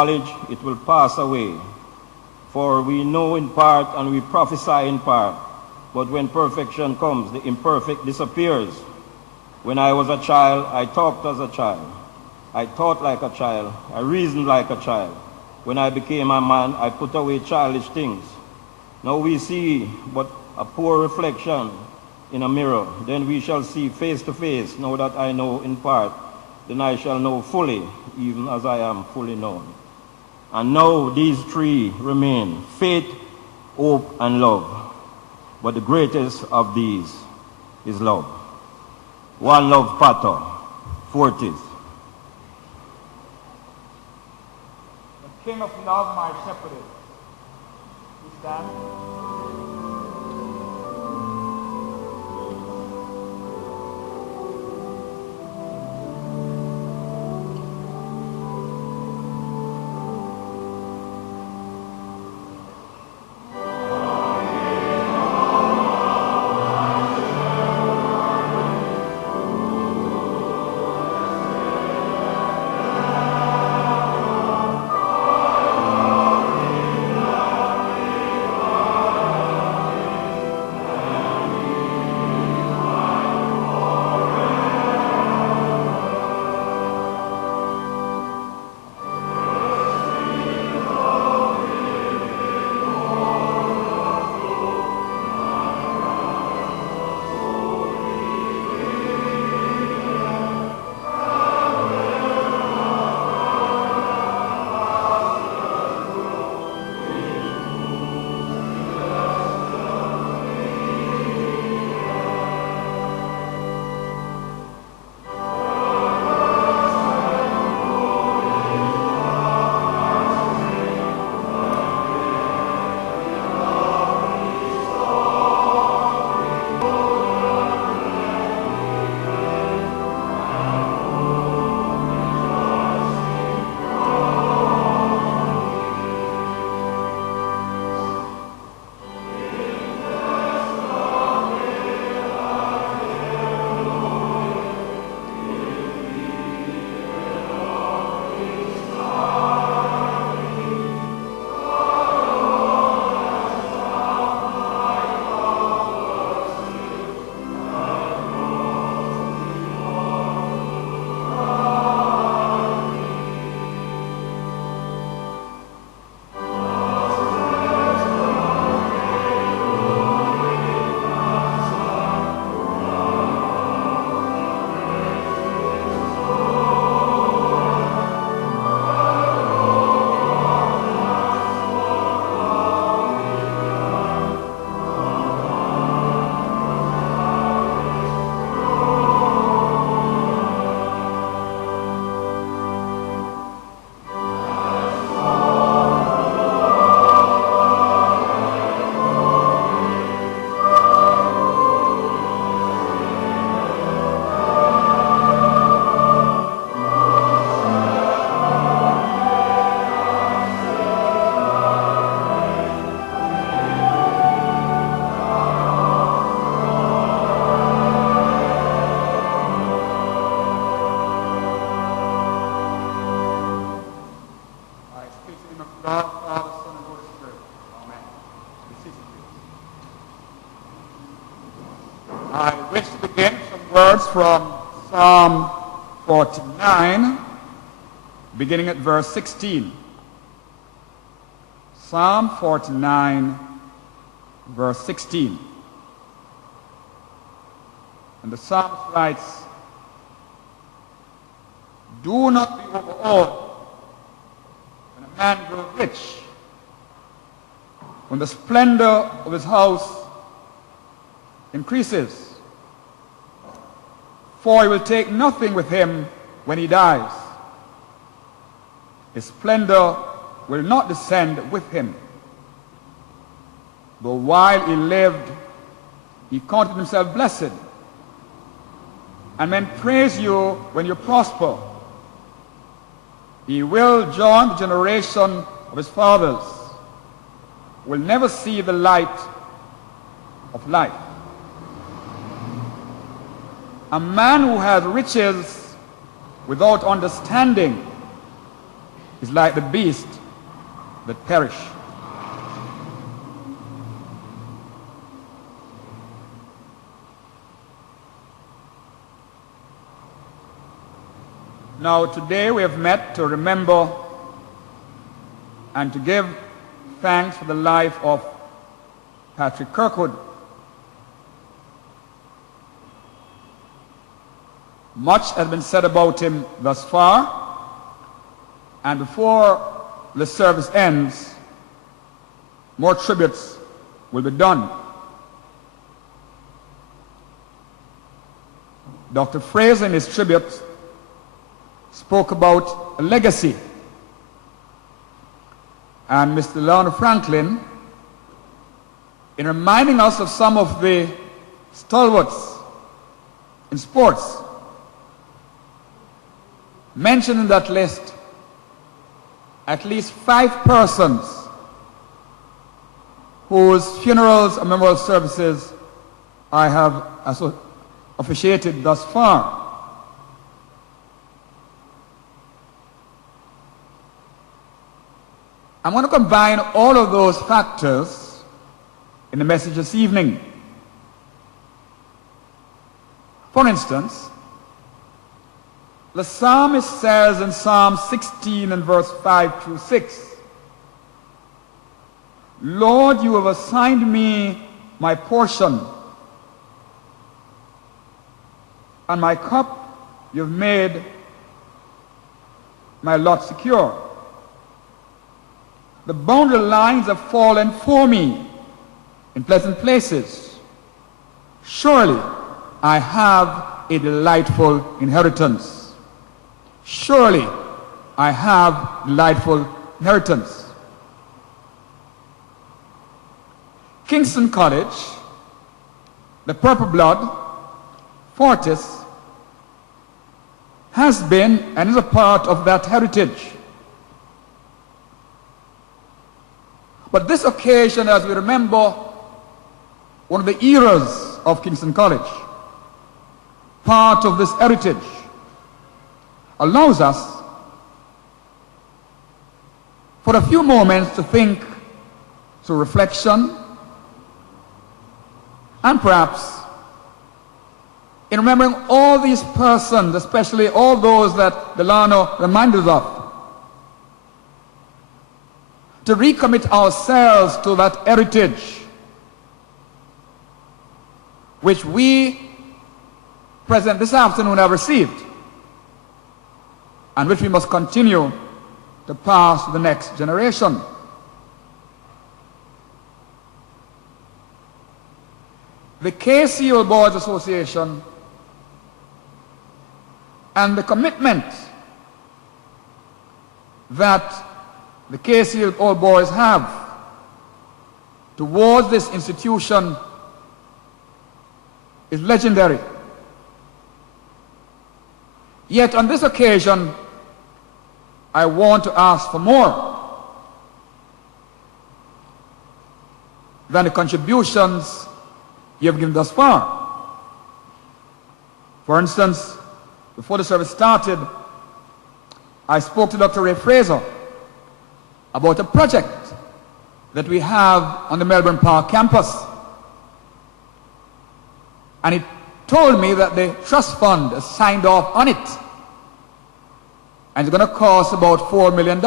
knowledge, it will pass away. For we know in part and we prophesy in part. But when perfection comes, the imperfect disappears. When I was a child, I talked as a child. I thought like a child. I reasoned like a child. When I became a man, I put away childish things. Now we see but a poor reflection in a mirror. Then we shall see face to face. Now that I know in part, then I shall know fully, even as I am fully known. And now these three remain: faith, hope, and love. But the greatest of these is love. One love, Pater, Fortis. The King of love, my shepherd. We stand. From Psalm 49, beginning at verse 16. Psalm 49, verse 16. And the psalmist writes, "Do not be overawed when a man grows rich, when the splendor of his house increases. For he will take nothing with him when he dies. His splendor will not descend with him. Though while he lived, he counted himself blessed. And men praise you when you prosper. He will join the generation of his fathers, will never see the light of life. A man who has riches without understanding is like the beast that perish. Now today we have met to remember and to give thanks for the life of Patrick Kirkwood. Much has been said about him thus far, and before the service ends, more tributes will be done. Dr. Fraser in his tribute spoke about a legacy, and Mr. Delano Franklin, in reminding us of some of the stalwarts in sports, mentioned in that list at least 5 persons whose funerals and memorial services I have officiated thus far. I'm going to combine all of those factors in the message this evening. For instance, the psalmist says in Psalm 16 and verse 5 through 6, Lord, you have assigned me my portion, and my cup you've made my lot secure. The boundary lines have fallen for me in pleasant places. Surely I have a delightful inheritance. Surely I have delightful inheritance. Kingston College, the Purple Blood, Fortis, has been and is a part of that heritage. But this occasion, as we remember one of the eras of Kingston College, part of this heritage, allows us for a few moments to think through reflection, and perhaps in remembering all these persons, especially all those that Delano reminded us of, to recommit ourselves to that heritage which we present this afternoon have received, and which we must continue to pass to the next generation. The KC Old Boys Association and the commitment that the KC Old Boys have towards this institution is legendary. Yet on this occasion, I want to ask for more than the contributions you have given thus far. For instance, before the service started, I spoke to Dr. Ray Fraser about a project that we have on the Melbourne Park campus. And he told me that the trust fund has signed off on it, and it's going to cost about $4 million.